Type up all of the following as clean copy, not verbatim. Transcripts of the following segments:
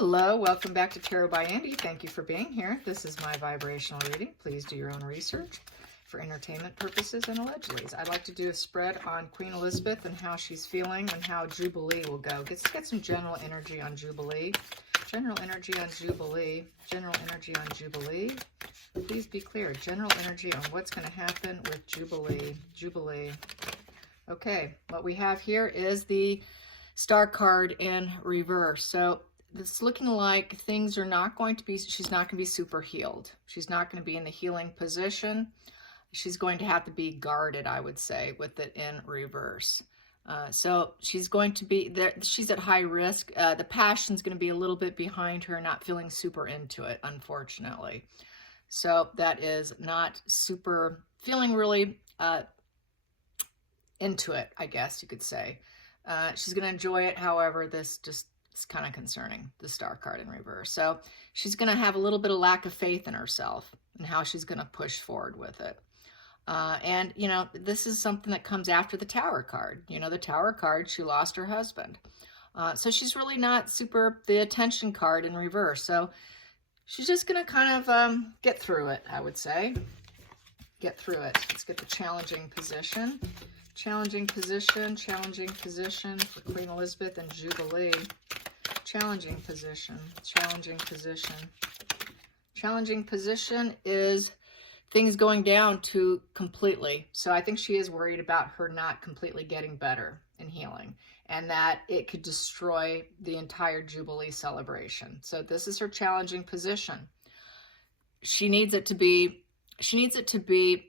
Hello, welcome back to Tarot by Andy. Thank you for being here. This is my vibrational reading. Please do your own research for entertainment purposes and allegedly. I'd like to do a spread on Queen Elizabeth and how she's feeling and how Jubilee will go. Let's get some general energy on Jubilee. General energy on Jubilee. General energy on Jubilee. Please be clear. General energy on what's going to happen with Jubilee. Jubilee. Okay, what we have here is the Star card in reverse. So it's looking like things are not going to be, she's not going to be super healed. She's not going to be in the healing position. She's going to have to be guarded, I would say, with it in reverse. So she's going to be there. She's at high risk. The passion's going to be a little bit behind her, not feeling super into it, unfortunately. So that is not super, feeling really into it, I guess you could say. She's going to enjoy it. However, this just is kind of concerning, the Star card in reverse. So she's going to have a little bit of lack of faith in herself and how she's going to push forward with it. And, you know, this is something that comes after the Tower card. You know, the Tower card, she lost her husband. So she's really not super, the Attention card in reverse. So she's just going to kind of get through it, I would say. Get through it. Let's get the challenging position. Challenging position for Queen Elizabeth and Jubilee. Challenging position. Challenging position is things going down too completely. So I think she is worried about her not completely getting better and healing, and that it could destroy the entire Jubilee celebration. So this is her challenging position. She needs it to be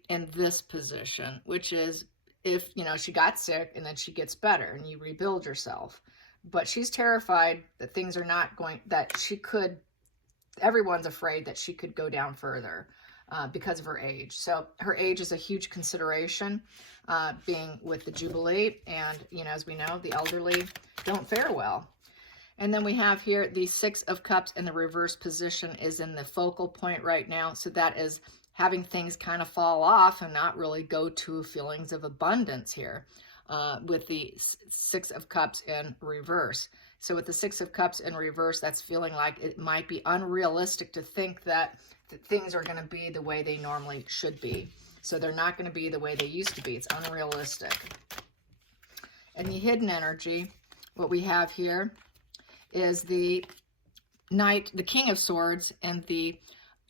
in this position, which is if, you know, she got sick and then she gets better and you rebuild yourself. But she's terrified that things are not going, that she could, everyone's afraid that she could go down further because of her age. So her age is a huge consideration, being with the Jubilee. And, you know, as we know, the elderly don't fare well. And then we have here the Six of Cups in the reverse position is in the focal point right now. So that is having things kind of fall off and not really go to feelings of abundance here with the Six of Cups in reverse. So with the Six of Cups in reverse, that's feeling like it might be unrealistic to think that things are going to be the way they normally should be. So they're not going to be the way they used to be. It's unrealistic. And the hidden energy, what we have here is the Knight, the King of Swords, and the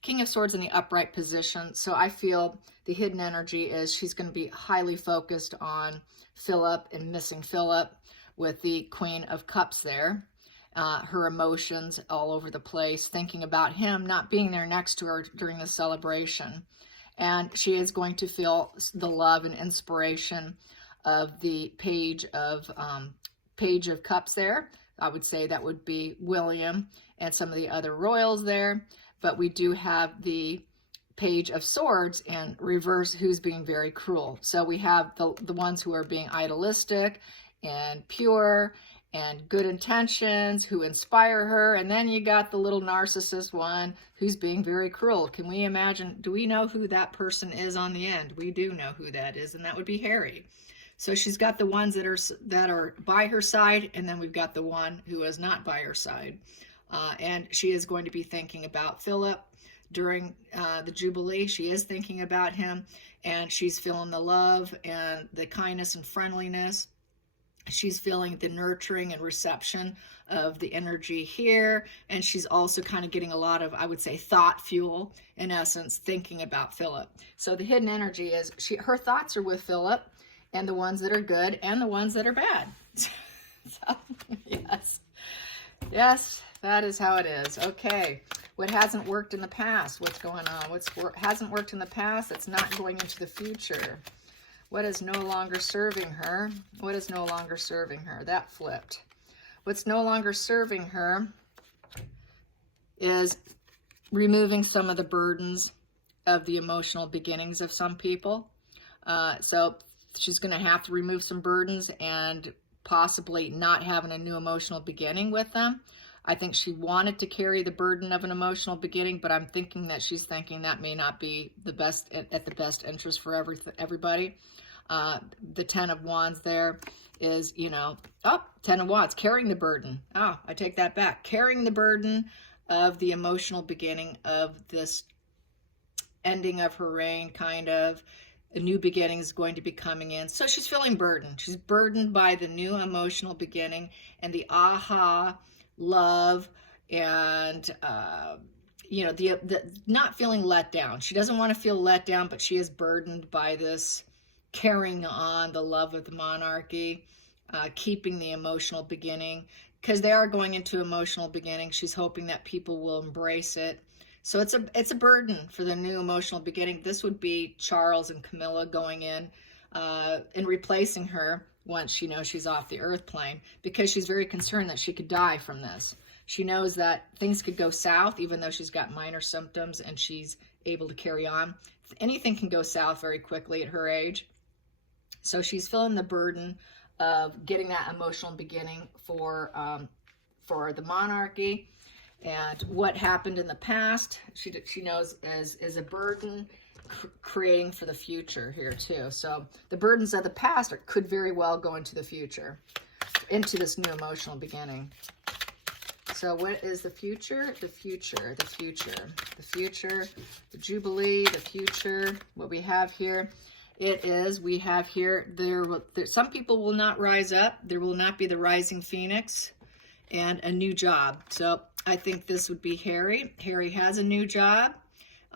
King of Swords in the upright position. So I feel the hidden energy is she's going to be highly focused on Philip and missing Philip with the Queen of Cups there. Her emotions all over the place, thinking about him not being there next to her during the celebration. And she is going to feel the love and inspiration of the Page of Cups there. I would say that would be William and some of the other royals there. But we do have the Page of Swords in reverse, who's being very cruel. So we have the ones who are being idealistic and pure and good intentions, who inspire her. And then you got the little narcissist one who's being very cruel. Can we imagine, do we know who that person is on the end? We do know who that is, and that would be Harry. So she's got the ones that are by her side, and then we've got the one who is not by her side. And she is going to be thinking about Philip during the Jubilee. She is thinking about him, and she's feeling the love and the kindness and friendliness. She's feeling the nurturing and reception of the energy here. And she's also kind of getting a lot of, I would say, thought fuel, in essence, thinking about Philip. So the hidden energy is her thoughts are with Philip, and the ones that are good and the ones that are bad. So, yes, that is how it is. Okay, what hasn't worked in the past? What's going on? Hasn't worked in the past? It's not going into the future. What is no longer serving her? What is no longer serving her? That flipped. What's no longer serving her is removing some of the burdens of the emotional beginnings of some people. So she's going to have to remove some burdens and possibly not having a new emotional beginning with them. I think she wanted to carry the burden of an emotional beginning, but I'm thinking that she's thinking that may not be the best, at the best interest for everybody. The 10 of Wands there is, oh, 10 of Wands, carrying the burden. Oh, I take that back. Carrying the burden of the emotional beginning of this ending of her reign, kind of. A new beginning is going to be coming in. So she's feeling burdened. She's burdened by the new emotional beginning and the aha, love, and, the not feeling let down. She doesn't want to feel let down, but she is burdened by this carrying on the love of the monarchy, keeping the emotional beginning, because they are going into emotional beginning. She's hoping that people will embrace it. So it's a burden for the new emotional beginning. This would be Charles and Camilla going in and replacing her once she knows she's off the earth plane, because she's very concerned that she could die from this. She knows that things could go south, even though she's got minor symptoms and she's able to carry on. Anything can go south very quickly at her age. So she's feeling the burden of getting that emotional beginning for the monarchy. And what happened in the past, she knows is a burden creating for the future here too. So the burdens of the past could very well go into the future, into this new emotional beginning. So what is the future? The future, the future, the future, the Jubilee, the future. What we have here, we have here, some people will not rise up. There will not be the rising phoenix and a new job. So I think this would be Harry. Harry has a new job,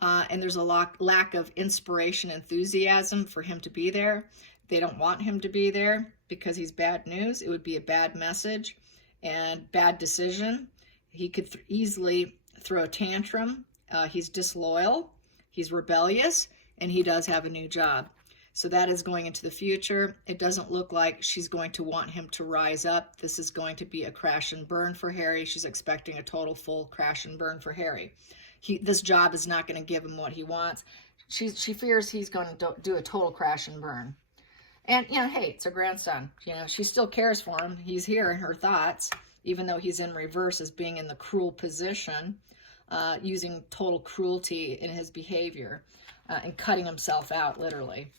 and there's a lack of inspiration, enthusiasm for him to be there. They don't want him to be there because he's bad news. It would be a bad message and bad decision. He could easily throw a tantrum. He's disloyal, he's rebellious, and he does have a new job. So that is going into the future. It doesn't look like she's going to want him to rise up. This is going to be a crash and burn for Harry. She's expecting a total full crash and burn for Harry. This job is not going to give him what he wants. She fears he's going to do a total crash and burn. And, hey, it's her grandson. She still cares for him. He's here in her thoughts, even though he's in reverse as being in the cruel position, using total cruelty in his behavior and cutting himself out, literally.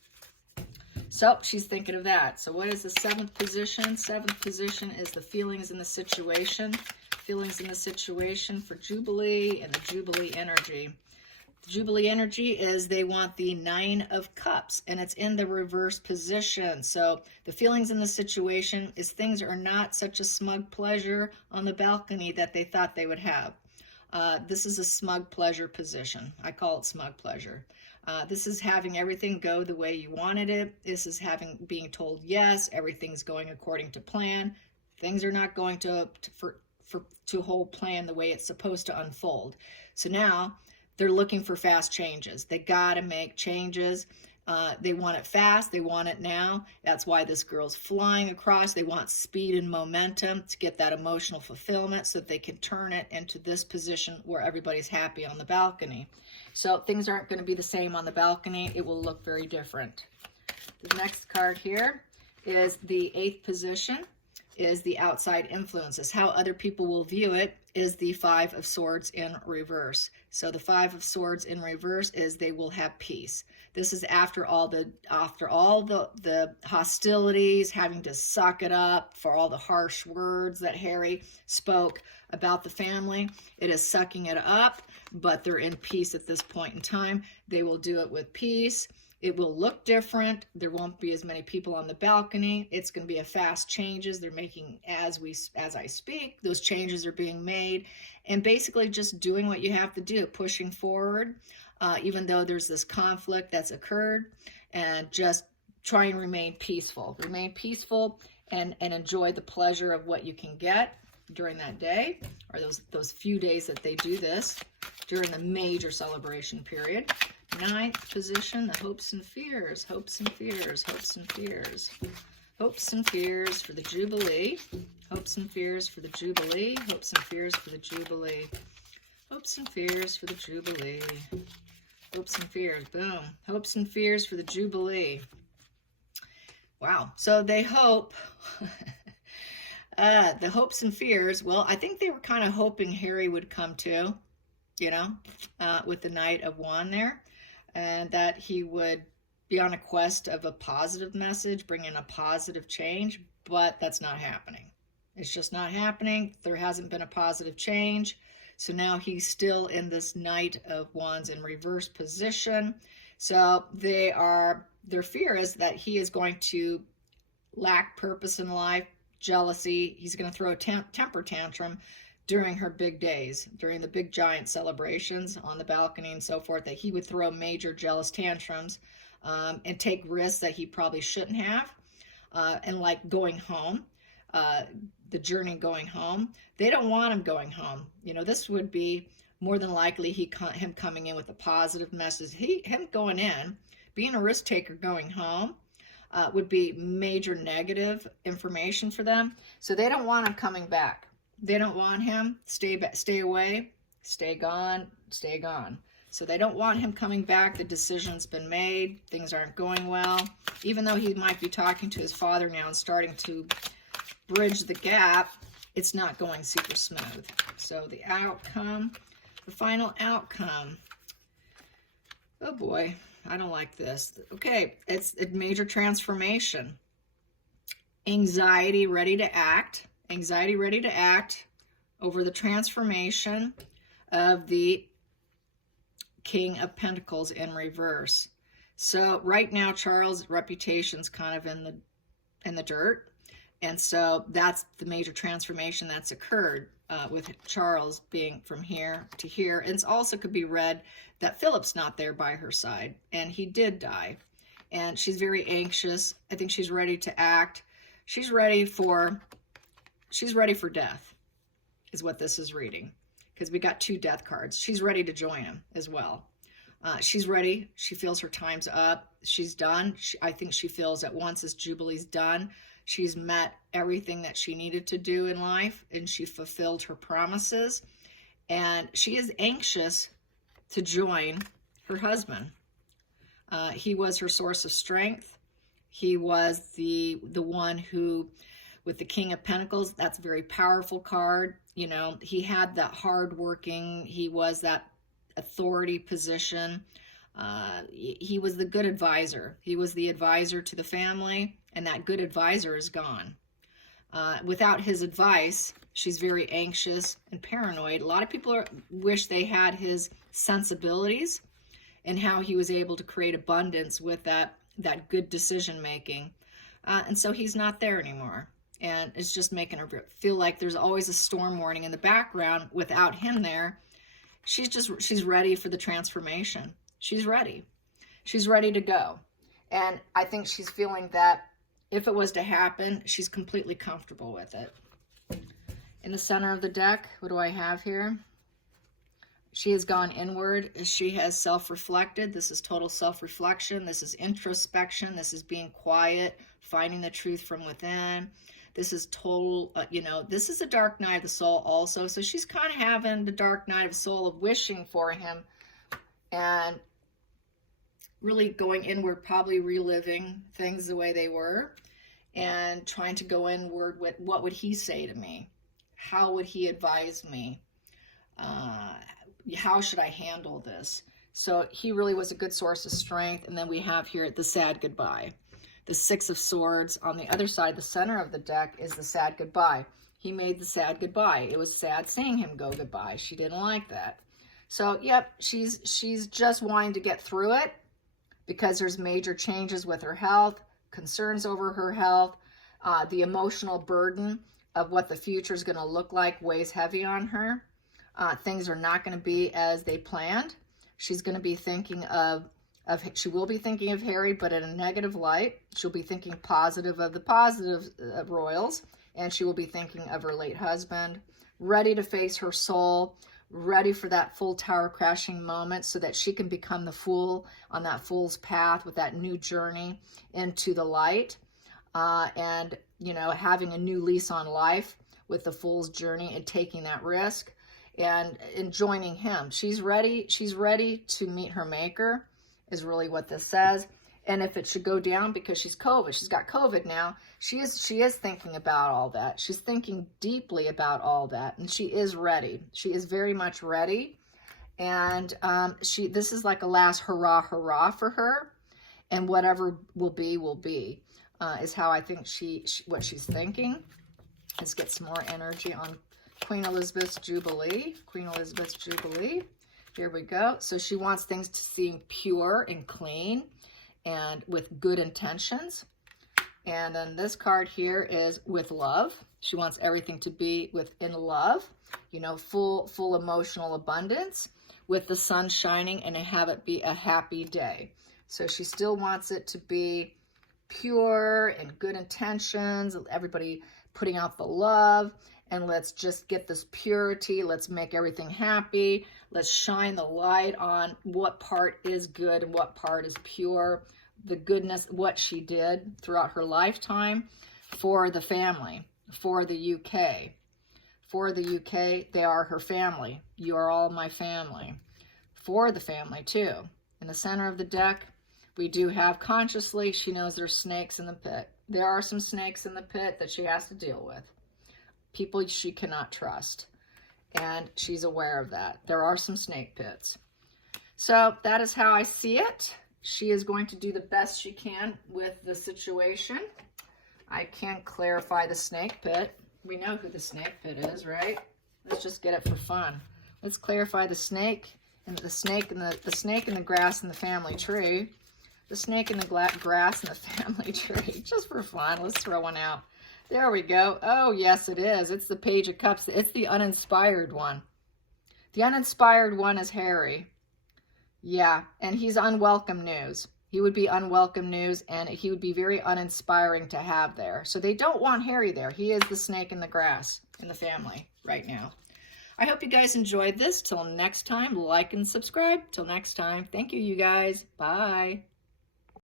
So she's thinking of that. So what is the 7th position? 7th position is the feelings in the situation. Feelings in the situation for Jubilee and the Jubilee energy. The Jubilee energy is they want the 9 of Cups, and it's in the reverse position. So the feelings in the situation is things are not such a smug pleasure on the balcony that they thought they would have. This is a smug pleasure position. I call it smug pleasure. This is having everything go the way you wanted it. This is being told yes, everything's going according to plan. Things are not going to whole plan the way it's supposed to unfold. So now they're looking for fast changes. They got to make changes. They want it fast. They want it now. That's why this girl's flying across. They want speed and momentum to get that emotional fulfillment so that they can turn it into this position where everybody's happy on the balcony. So things aren't going to be the same on the balcony. It will look very different. The next card here is the 8th position, is the outside influences. How other people will view it is the 5 of Swords in reverse. So the 5 of Swords in reverse is they will have peace. This is after all the hostilities, having to suck it up for all the harsh words that Harry spoke about the family. It is sucking it up, but they're in peace at this point in time. They will do it with peace. It will look different. There won't be as many people on the balcony. It's going to be a fast changes. They're making, as I speak, those changes are being made, and basically just doing what you have to do, pushing forward, even though there's this conflict that's occurred, and just try and remain peaceful. Remain peaceful and enjoy the pleasure of what you can get during that day, or those few days that they do this during the major celebration period. 9th position, the hopes and fears, hopes and fears, hopes and fears. Hopes and fears for the Jubilee. Hopes and fears for the Jubilee. Hopes and fears for the Jubilee. Hopes and fears for the Jubilee. Hopes and fears, boom. Hopes and fears for the Jubilee. Wow, so they hope, the hopes and fears, well, I think they were kind of hoping Harry would come too, with the Knight of Wands there. And that he would be on a quest of a positive message, bring in a positive change, but that's not happening. It's just not happening. There hasn't been a positive change. So now he's still in this Knight of Wands in reverse position. So their fear is that he is going to lack purpose in life, jealousy. He's going to throw a temper tantrum during her big days, during the big giant celebrations on the balcony and so forth, that he would throw major jealous tantrums and take risks that he probably shouldn't have. And like going home, the journey going home, they don't want him going home. You know, this would be more than likely him coming in with a positive message. Him going in, being a risk taker going home, would be major negative information for them. So they don't want him coming back. They don't want him stay away, stay gone. So they don't want him coming back. The decision's been made. Things aren't going well. Even though he might be talking to his father now and starting to bridge the gap, it's not going super smooth. So the outcome, the final outcome. Oh boy, I don't like this. Okay, it's a major transformation. Anxiety ready to act. Anxiety ready to act over the transformation of the King of Pentacles in reverse. So right now, Charles' reputation's kind of in the dirt. And so that's the major transformation that's occurred with Charles being from here to here. And it also could be read that Philip's not there by her side, and he did die. And she's very anxious. I think she's ready to act. She's ready for death, is what this is reading. Because we got 2 death cards. She's ready to join him as well. She's ready. She feels her time's up. She's done. I think she feels that once this Jubilee's done, she's met everything that she needed to do in life, and she fulfilled her promises. And she is anxious to join her husband. He was her source of strength. He was the one who, with the King of Pentacles, that's a very powerful card. You know, he had that hard-working, he was that authority position. He was the good advisor. He was the advisor to the family, and that good advisor is gone. Without his advice, she's very anxious and paranoid. A lot of people wish they had his sensibilities and how he was able to create abundance with that good decision making. And so he's not there anymore. And it's just making her feel like there's always a storm warning in the background. Without him there, she's ready for the transformation. She's ready. She's ready to go. And I think she's feeling that if it was to happen, she's completely comfortable with it. In the center of the deck, what do I have here? She has gone inward. She has self-reflected. This is total self-reflection. This is introspection. This is being quiet, finding the truth from within. This is total, this is a dark night of the soul also. So she's kind of having the dark night of the soul of wishing for him and really going inward, probably reliving things the way they were and trying to go inward with what would he say to me? How would he advise me? How should I handle this? So he really was a good source of strength. And then we have here the sad goodbye. The 6 of Swords on the other side, the center of the deck, is the sad goodbye. He made the sad goodbye. It was sad seeing him go goodbye. She didn't like that. So, yep, she's just wanting to get through it because there's major changes with her health, concerns over her health, the emotional burden of what the future is going to look like weighs heavy on her. Things are not going to be as they planned. She's going to be thinking she will be thinking of Harry, but in a negative light. She'll be thinking positive of the positive royals, and she will be thinking of her late husband, ready to face her soul, ready for that full tower crashing moment so that she can become the fool on that fool's path with that new journey into the light, and, having a new lease on life with the fool's journey and taking that risk and joining him. She's ready to meet her maker, is really what this says. And if it should go down because she's got COVID now, she is thinking about all that. She's thinking deeply about all that, and she is ready. She is very much ready. And this is like a last hurrah for her. and whatever will be, is how I think what she's thinking. Let's get some more energy on Queen Elizabeth's Jubilee. Queen Elizabeth's Jubilee. Here we go. So she wants things to seem pure and clean and with good intentions. And then this card here is with love. She wants everything to be within love, you know, full emotional abundance with the sun shining, and have it be a happy day. So she still wants it to be pure and good intentions, everybody putting out the love, and let's just get this purity. Let's make everything happy. Let's shine the light on what part is good and what part is pure. The goodness, what she did throughout her lifetime for the family, for the UK. For the UK, they are her family. You are all my family. For the family, too. In the center of the deck, we do have consciously, she knows there's snakes in the pit. There are some snakes in the pit that she has to deal with. People she cannot trust. And she's aware of that. There are some snake pits. So that is how I see it. She is going to do the best she can with the situation. I can't clarify the snake pit. We know who the snake pit is, right? Let's just get it for fun. Let's clarify the snake and the snake and the snake in the grass in the family tree. The snake in the grass in the family tree, just for fun. Let's throw one out. There we go. Oh, yes, it is. It's the Page of Cups. It's the uninspired one. The uninspired one is Harry. Yeah, and he's unwelcome news. He would be unwelcome news, and he would be very uninspiring to have there. So they don't want Harry there. He is the snake in the grass in the family right now. I hope you guys enjoyed this. Till next time, like and subscribe. Till next time. Thank you, you guys. Bye.